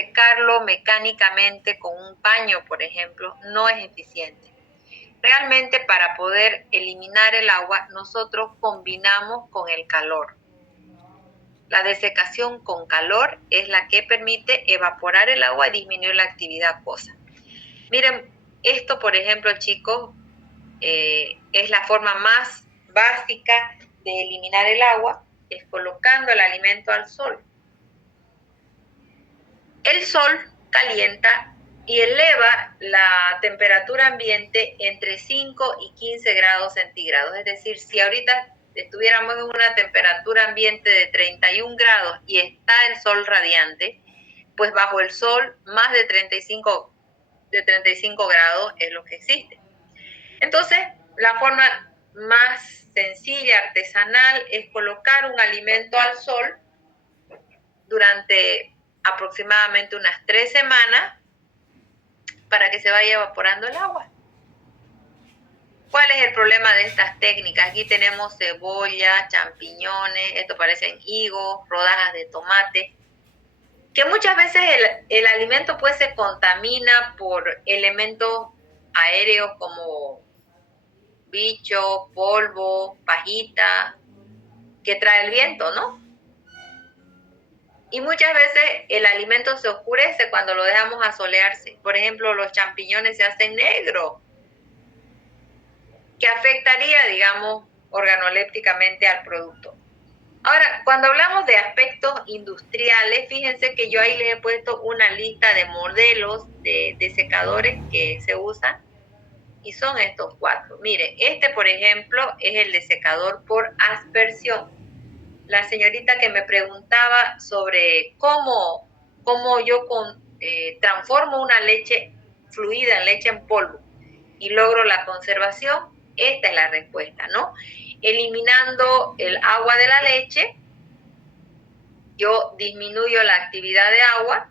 secarlo mecánicamente con un paño, por ejemplo, no es eficiente. Realmente para poder eliminar el agua, nosotros combinamos con el calor. La desecación con calor es la que permite evaporar el agua y disminuir la actividad acuosa. Miren, esto, por ejemplo, chicos, es la forma más básica de eliminar el agua, es colocando el alimento al sol. El sol calienta y eleva la temperatura ambiente entre 5 y 15 grados centígrados. Es decir, si ahorita estuviéramos en una temperatura ambiente de 31 grados y está el sol radiante, pues bajo el sol más de 35 grados es lo que existe. Entonces, la forma más sencilla, artesanal, es colocar un alimento al sol durante aproximadamente unas 3 semanas para que se vaya evaporando el agua. ¿Cuál es el problema de estas técnicas? Aquí tenemos cebolla, champiñones, esto parecen higos, rodajas de tomate, que muchas veces el alimento pues se contamina por elementos aéreos como bicho, polvo, pajita, que trae el viento, ¿no? Y muchas veces el alimento se oscurece cuando lo dejamos asolearse. Por ejemplo, los champiñones se hacen negros, que afectaría, digamos, organolépticamente al producto. Ahora, cuando hablamos de aspectos industriales, fíjense que yo ahí les he puesto una lista de modelos de secadores que se usan y son estos 4. Mire, este, por ejemplo, es el desecador por aspersión. La señorita que me preguntaba sobre cómo yo transformo una leche fluida en leche en polvo y logro la conservación, esta es la respuesta, ¿no? Eliminando el agua de la leche, yo disminuyo la actividad de agua,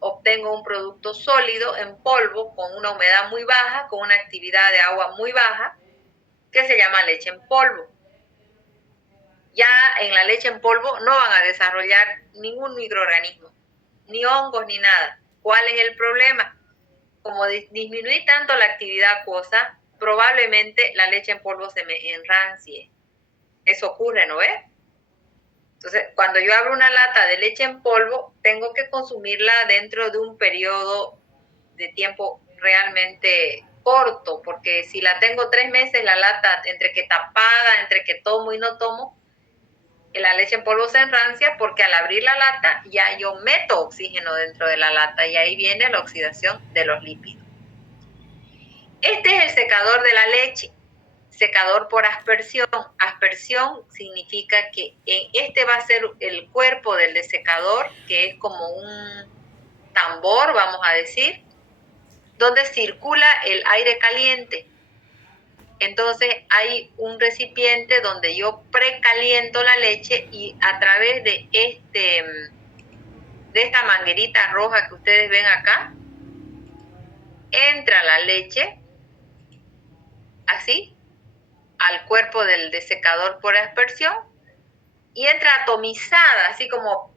obtengo un producto sólido en polvo con una humedad muy baja, con una actividad de agua muy baja, que se llama leche en polvo. Ya en la leche en polvo no van a desarrollar ningún microorganismo, ni hongos, ni nada. ¿Cuál es el problema? Como disminuí tanto la actividad acuosa, probablemente la leche en polvo se me enrancie. Eso ocurre, ¿no ves? Entonces, cuando yo abro una lata de leche en polvo, tengo que consumirla dentro de un periodo de tiempo realmente corto, porque si la tengo 3 meses, la lata, entre que tapada, entre que tomo y no tomo, la leche en polvo se enrancia porque al abrir la lata ya yo meto oxígeno dentro de la lata y ahí viene la oxidación de los lípidos. Este es el secador de la leche, secador por aspersión. Aspersión significa que este va a ser el cuerpo del desecador, que es como un tambor, vamos a decir, donde circula el aire caliente. Entonces hay un recipiente donde yo precaliento la leche y a través de esta manguerita roja que ustedes ven acá, entra la leche así al cuerpo del desecador por aspersión y entra atomizada, así como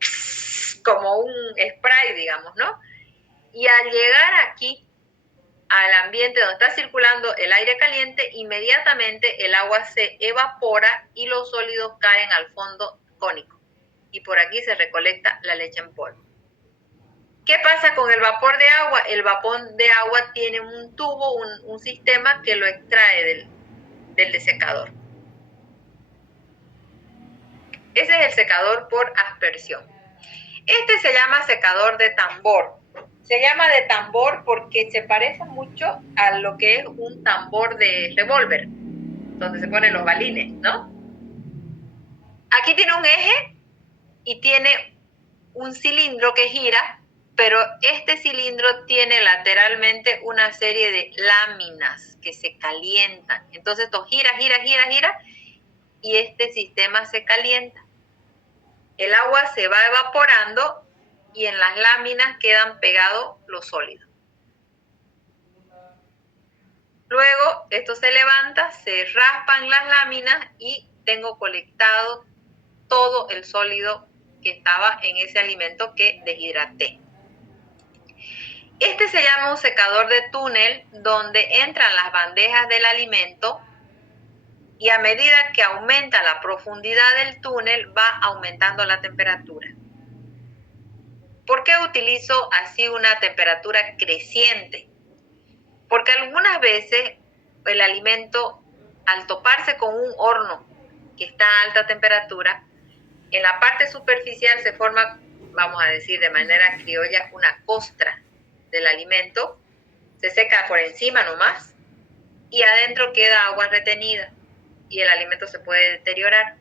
un spray, digamos, ¿no? Y al llegar aquí al ambiente donde está circulando el aire caliente, inmediatamente el agua se evapora y los sólidos caen al fondo cónico. Y por aquí se recolecta la leche en polvo. ¿Qué pasa con el vapor de agua? El vapor de agua tiene un tubo, un sistema que lo extrae del desecador. Ese es el secador por aspersión. Este se llama secador de tambor. Se llama de tambor porque se parece mucho a lo que es un tambor de revólver, donde se ponen los balines, ¿no? Aquí tiene un eje y tiene un cilindro que gira, pero este cilindro tiene lateralmente una serie de láminas que se calientan. Entonces esto gira y este sistema se calienta. El agua se va evaporando y en las láminas quedan pegados los sólidos. Luego esto se levanta, se raspan las láminas y tengo colectado todo el sólido que estaba en ese alimento que deshidraté. Este se llama un secador de túnel, donde entran las bandejas del alimento y a medida que aumenta la profundidad del túnel va aumentando la temperatura. ¿Por qué utilizo así una temperatura creciente? Porque algunas veces el alimento, al toparse con un horno que está a alta temperatura, en la parte superficial se forma, vamos a decir de manera criolla, una costra del alimento, se seca por encima nomás y adentro queda agua retenida y el alimento se puede deteriorar.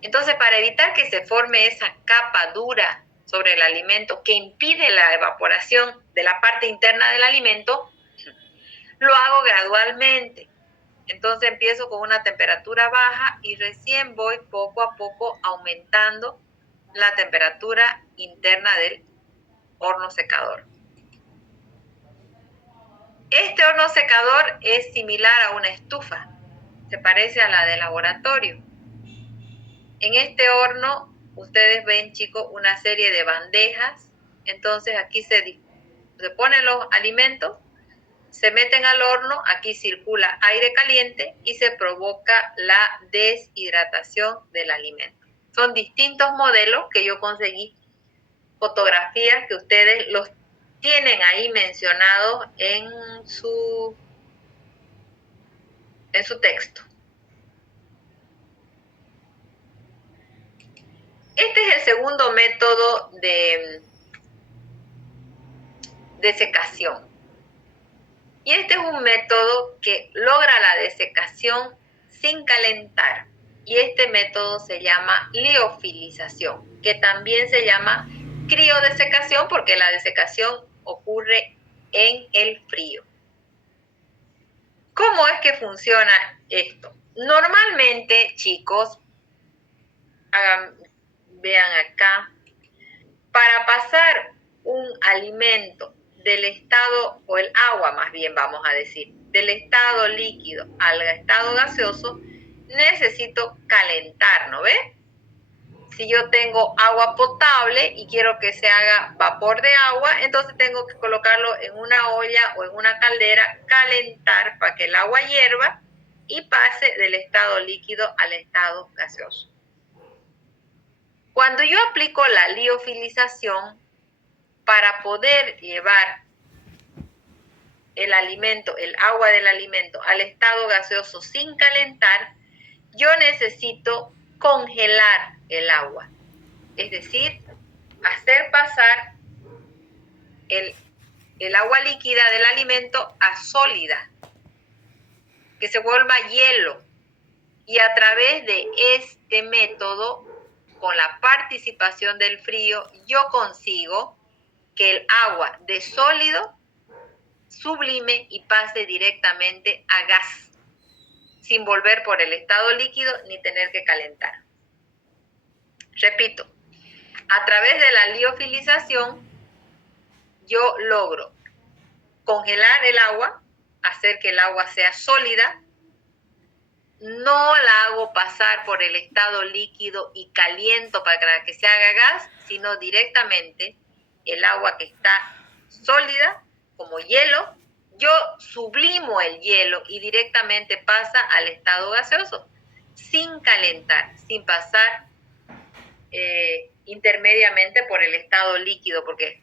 Entonces, para evitar que se forme esa capa dura sobre el alimento que impide la evaporación de la parte interna del alimento, lo hago gradualmente. Entonces empiezo con una temperatura baja y recién voy poco a poco aumentando la temperatura interna del horno secador. Este horno secador es similar a una estufa, se parece a la de laboratorio. En este horno ustedes ven, chicos, una serie de bandejas. Entonces aquí se ponen los alimentos, se meten al horno, aquí circula aire caliente y se provoca la deshidratación del alimento. Son distintos modelos que yo conseguí, fotografías que ustedes los tienen ahí mencionados en su texto. Este es el segundo método de desecación. Y este es un método que logra la desecación sin calentar. Y este método se llama liofilización, que también se llama criodesecación porque la desecación ocurre en el frío. ¿Cómo es que funciona esto? Normalmente, chicos, vean acá, para pasar un alimento del estado, o el agua más bien vamos a decir, del estado líquido al estado gaseoso, necesito calentar, ¿no ve? Si yo tengo agua potable y quiero que se haga vapor de agua, entonces tengo que colocarlo en una olla o en una caldera, calentar para que el agua hierva y pase del estado líquido al estado gaseoso. Cuando yo aplico la liofilización, para poder llevar el alimento, el agua del alimento, al estado gaseoso sin calentar, yo necesito congelar el agua. Es decir, hacer pasar el agua líquida del alimento a sólida, que se vuelva hielo. Y a través de este método, con la participación del frío, yo consigo que el agua de sólido sublime y pase directamente a gas, sin volver por el estado líquido ni tener que calentar. Repito, a través de la liofilización, yo logro congelar el agua, hacer que el agua sea sólida, no la hago pasar por el estado líquido y caliento para que se haga gas, sino directamente el agua que está sólida, como hielo, yo sublimo el hielo y directamente pasa al estado gaseoso, sin calentar, sin pasar intermediamente por el estado líquido, porque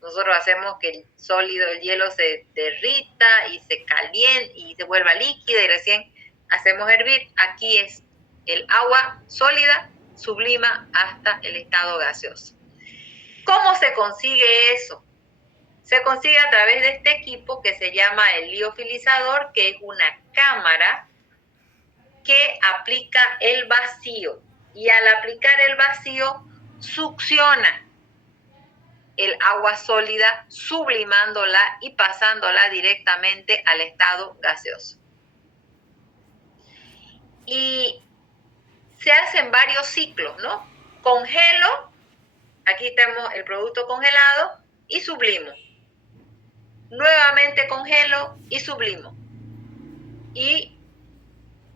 nosotros hacemos que el sólido, el hielo se derrita y se caliente y se vuelva líquida y recién hacemos hervir. Aquí es el agua sólida, sublima hasta el estado gaseoso. ¿Cómo se consigue eso? Se consigue a través de este equipo que se llama el liofilizador, que es una cámara que aplica el vacío. Y al aplicar el vacío, succiona el agua sólida, sublimándola y pasándola directamente al estado gaseoso. Y se hacen varios ciclos, ¿no? Congelo, aquí tenemos el producto congelado, y sublimo. Nuevamente congelo y sublimo. Y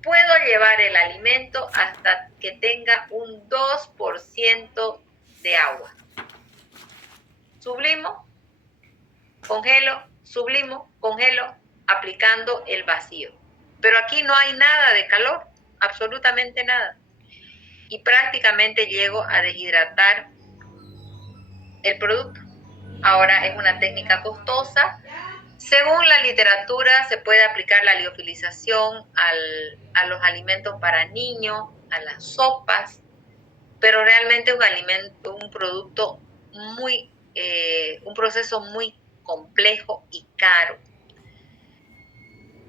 puedo llevar el alimento hasta que tenga un 2% de agua. Sublimo, congelo, sublimo, congelo, aplicando el vacío. Pero aquí no hay nada de calor, absolutamente nada. Y prácticamente llego a deshidratar el producto. Ahora es una técnica costosa. Según la literatura, se puede aplicar la liofilización a los alimentos para niños, a las sopas, pero realmente es un producto un proceso muy complejo y caro.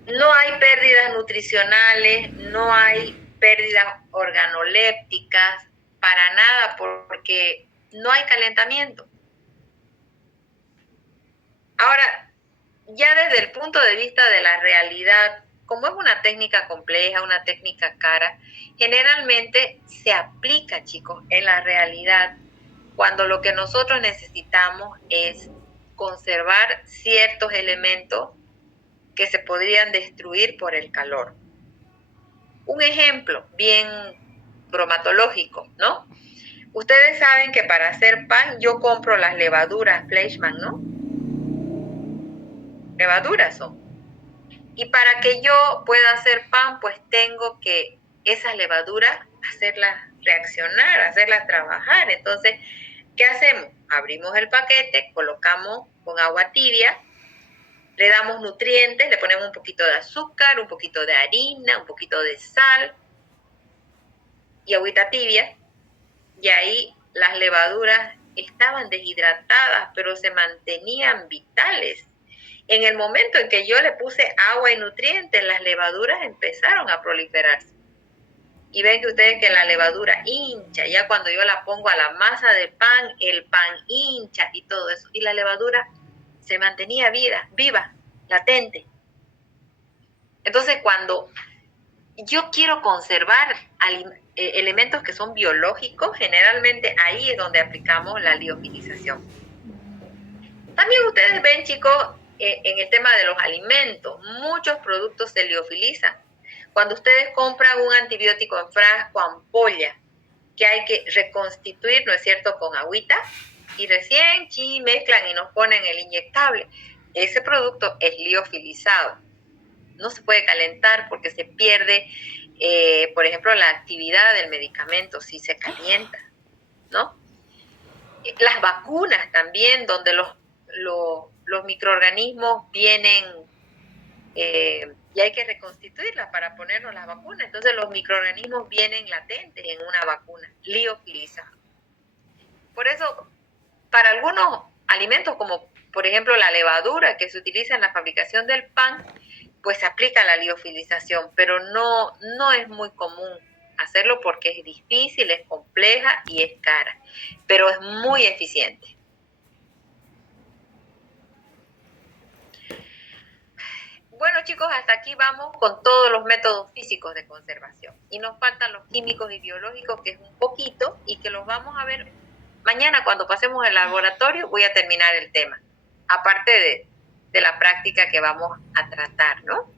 No hay pérdidas nutricionales, no hay pérdidas organolépticas, para nada, porque no hay calentamiento. Ahora, ya desde el punto de vista de la realidad, como es una técnica compleja, una técnica cara, generalmente se aplica, chicos, en la realidad cuando lo que nosotros necesitamos es conservar ciertos elementos que se podrían destruir por el calor. Un ejemplo bien bromatológico, ¿no? Ustedes saben que para hacer pan yo compro las levaduras Fleischmann, ¿no? Levaduras son. Y para que yo pueda hacer pan, pues tengo que esas levaduras hacerlas reaccionar, hacerlas trabajar. Entonces, ¿qué hacemos? Abrimos el paquete, colocamos con agua tibia, le damos nutrientes, le ponemos un poquito de azúcar, un poquito de harina, un poquito de sal y agüita tibia. Y ahí las levaduras estaban deshidratadas, pero se mantenían vitales. En el momento en que yo le puse agua y nutrientes, las levaduras empezaron a proliferarse. Y ven que ustedes que la levadura hincha, ya cuando yo la pongo a la masa de pan, el pan hincha y todo eso. Y la levadura se mantenía viva, latente. Entonces, cuando yo quiero conservar elementos que son biológicos, generalmente ahí es donde aplicamos la liofilización. También ustedes ven, chicos, en el tema de los alimentos, muchos productos se liofilizan. Cuando ustedes compran un antibiótico en frasco, ampolla, que hay que reconstituir, ¿no es cierto?, con agüita, y recién mezclan y nos ponen el inyectable. Ese producto es liofilizado. No se puede calentar porque se pierde, por ejemplo, la actividad del medicamento si se calienta, ¿no? Las vacunas también, donde los microorganismos vienen y hay que reconstituirlas para ponernos las vacunas. Entonces los microorganismos vienen latentes en una vacuna, liofilizados. Por eso, para algunos alimentos, como por ejemplo la levadura que se utiliza en la fabricación del pan, pues se aplica la liofilización, pero no es muy común hacerlo porque es difícil, es compleja y es cara, pero es muy eficiente. Bueno, chicos, hasta aquí vamos con todos los métodos físicos de conservación. Y nos faltan los químicos y biológicos, que es un poquito, y que los vamos a ver mañana cuando pasemos al laboratorio. Voy a terminar el tema, aparte de la práctica que vamos a tratar, ¿no?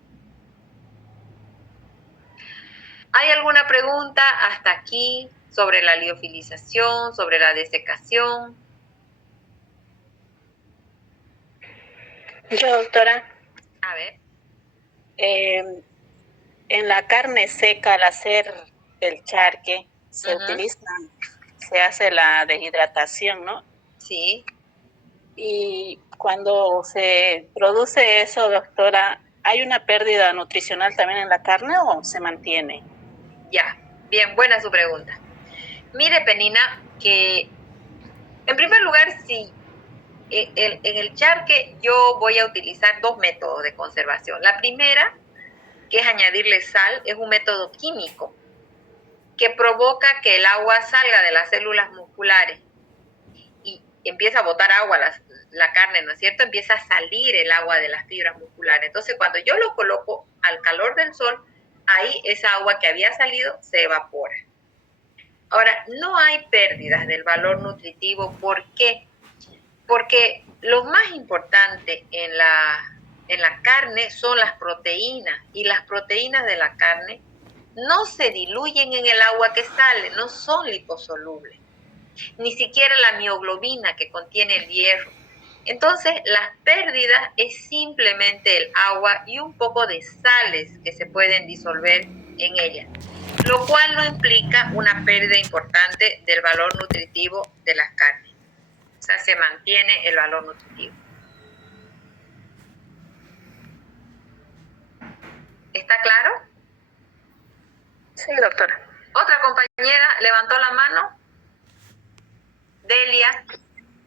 ¿Hay alguna pregunta hasta aquí sobre la liofilización, sobre la desecación? Yo, doctora. A ver. En la carne seca, al hacer el charque, se hace la deshidratación, ¿no? Sí. Y cuando se produce eso, doctora, ¿hay una pérdida nutricional también en la carne o se mantiene? Ya, bien, buena su pregunta. Mire, Penina, que en primer lugar, sí, en el charque yo voy a utilizar dos métodos de conservación. La primera, que es añadirle sal, es un método químico que provoca que el agua salga de las células musculares y empieza a botar agua la carne, ¿no es cierto? Empieza a salir el agua de las fibras musculares. Entonces, cuando yo lo coloco al calor del sol, ahí esa agua que había salido se evapora. Ahora, no hay pérdidas del valor nutritivo. ¿Por qué? Porque lo más importante en la carne son las proteínas, y las proteínas de la carne no se diluyen en el agua que sale, no son liposolubles, ni siquiera la mioglobina que contiene el hierro. Entonces, las pérdidas es simplemente el agua y un poco de sales que se pueden disolver en ella, lo cual no implica una pérdida importante del valor nutritivo de las carnes. O sea, se mantiene el valor nutritivo. ¿Está claro? Sí, doctora. Otra compañera levantó la mano. Delia.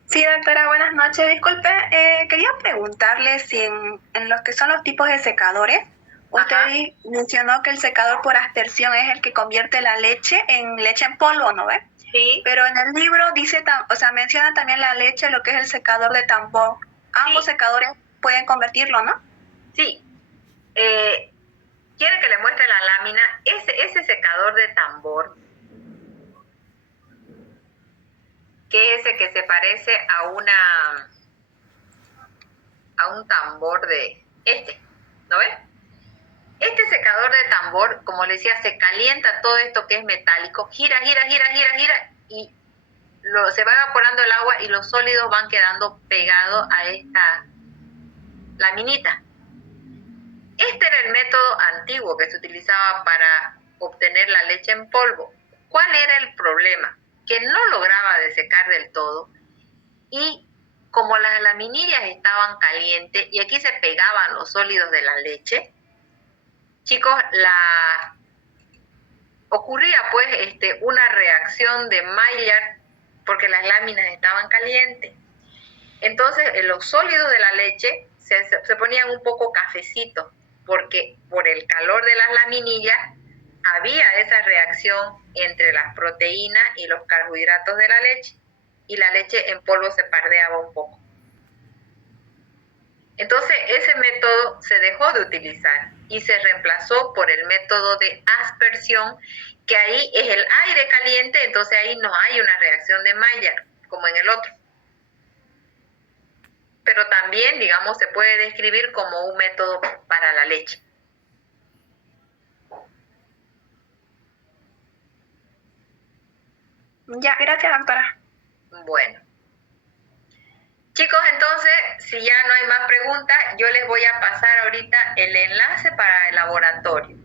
Sí, doctora, buenas noches. Disculpe, quería preguntarle si en los que son los tipos de secadores, usted mencionó que el secador por aspersión es el que convierte la leche en polvo, ¿no ve? Sí. Pero en el libro dice, menciona también la leche, lo que es el secador de tambor. Ambos secadores pueden convertirlo, ¿no? Sí. ¿Quiere que le muestre la lámina? Ese secador de tambor, que es ese que se parece a un tambor de ¿no ves? Este secador de tambor, como le decía, se calienta todo esto que es metálico, gira, y se va evaporando el agua y los sólidos van quedando pegados a esta laminita. Este era el método antiguo que se utilizaba para obtener la leche en polvo. ¿Cuál era el problema? Que no lograba desecar del todo y como las laminillas estaban calientes y aquí se pegaban los sólidos de la leche, chicos, ocurría pues una reacción de Maillard porque las láminas estaban calientes. Entonces los sólidos de la leche se ponían un poco cafecitos porque por el calor de las laminillas había esa reacción entre las proteínas y los carbohidratos de la leche y la leche en polvo se pardeaba un poco. Entonces ese método se dejó de utilizar y se reemplazó por el método de aspersión, que ahí es el aire caliente, entonces ahí no hay una reacción de Maillard como en el otro. Pero también, digamos, se puede describir como un método para la leche. Ya, gracias, doctora. Bueno. Chicos, entonces, si ya no hay más preguntas, yo les voy a pasar ahorita el enlace para el laboratorio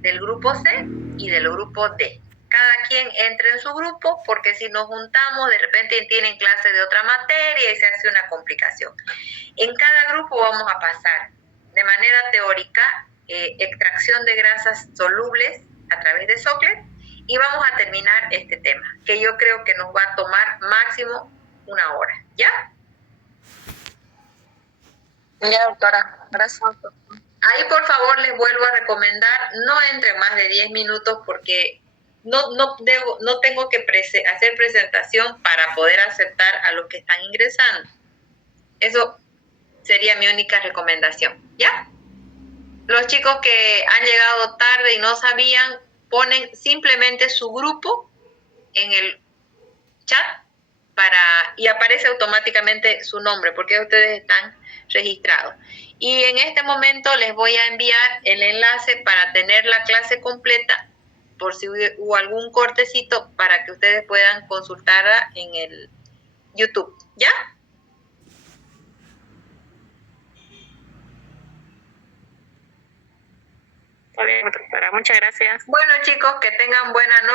del grupo C y del grupo D. Cada quien entre en su grupo, porque si nos juntamos, de repente tienen clase de otra materia y se hace una complicación. En cada grupo vamos a pasar de manera teórica extracción de grasas solubles a través de Soclet y vamos a terminar este tema, que yo creo que nos va a tomar máximo 1 hora, ¿ya? Ya, doctora, gracias. Ahí, por favor, les vuelvo a recomendar, no entre más de 10 minutos porque no tengo que hacer presentación para poder aceptar a los que están ingresando. Eso sería mi única recomendación, ¿ya? Los chicos que han llegado tarde y no sabían, ponen simplemente su grupo en el chat y aparece automáticamente su nombre porque ustedes están registrados. Y en este momento les voy a enviar el enlace para tener la clase completa por si hubo algún cortecito para que ustedes puedan consultarla en el YouTube, ¿ya? Está bien, doctora, muchas gracias. Bueno, chicos, que tengan buena noche.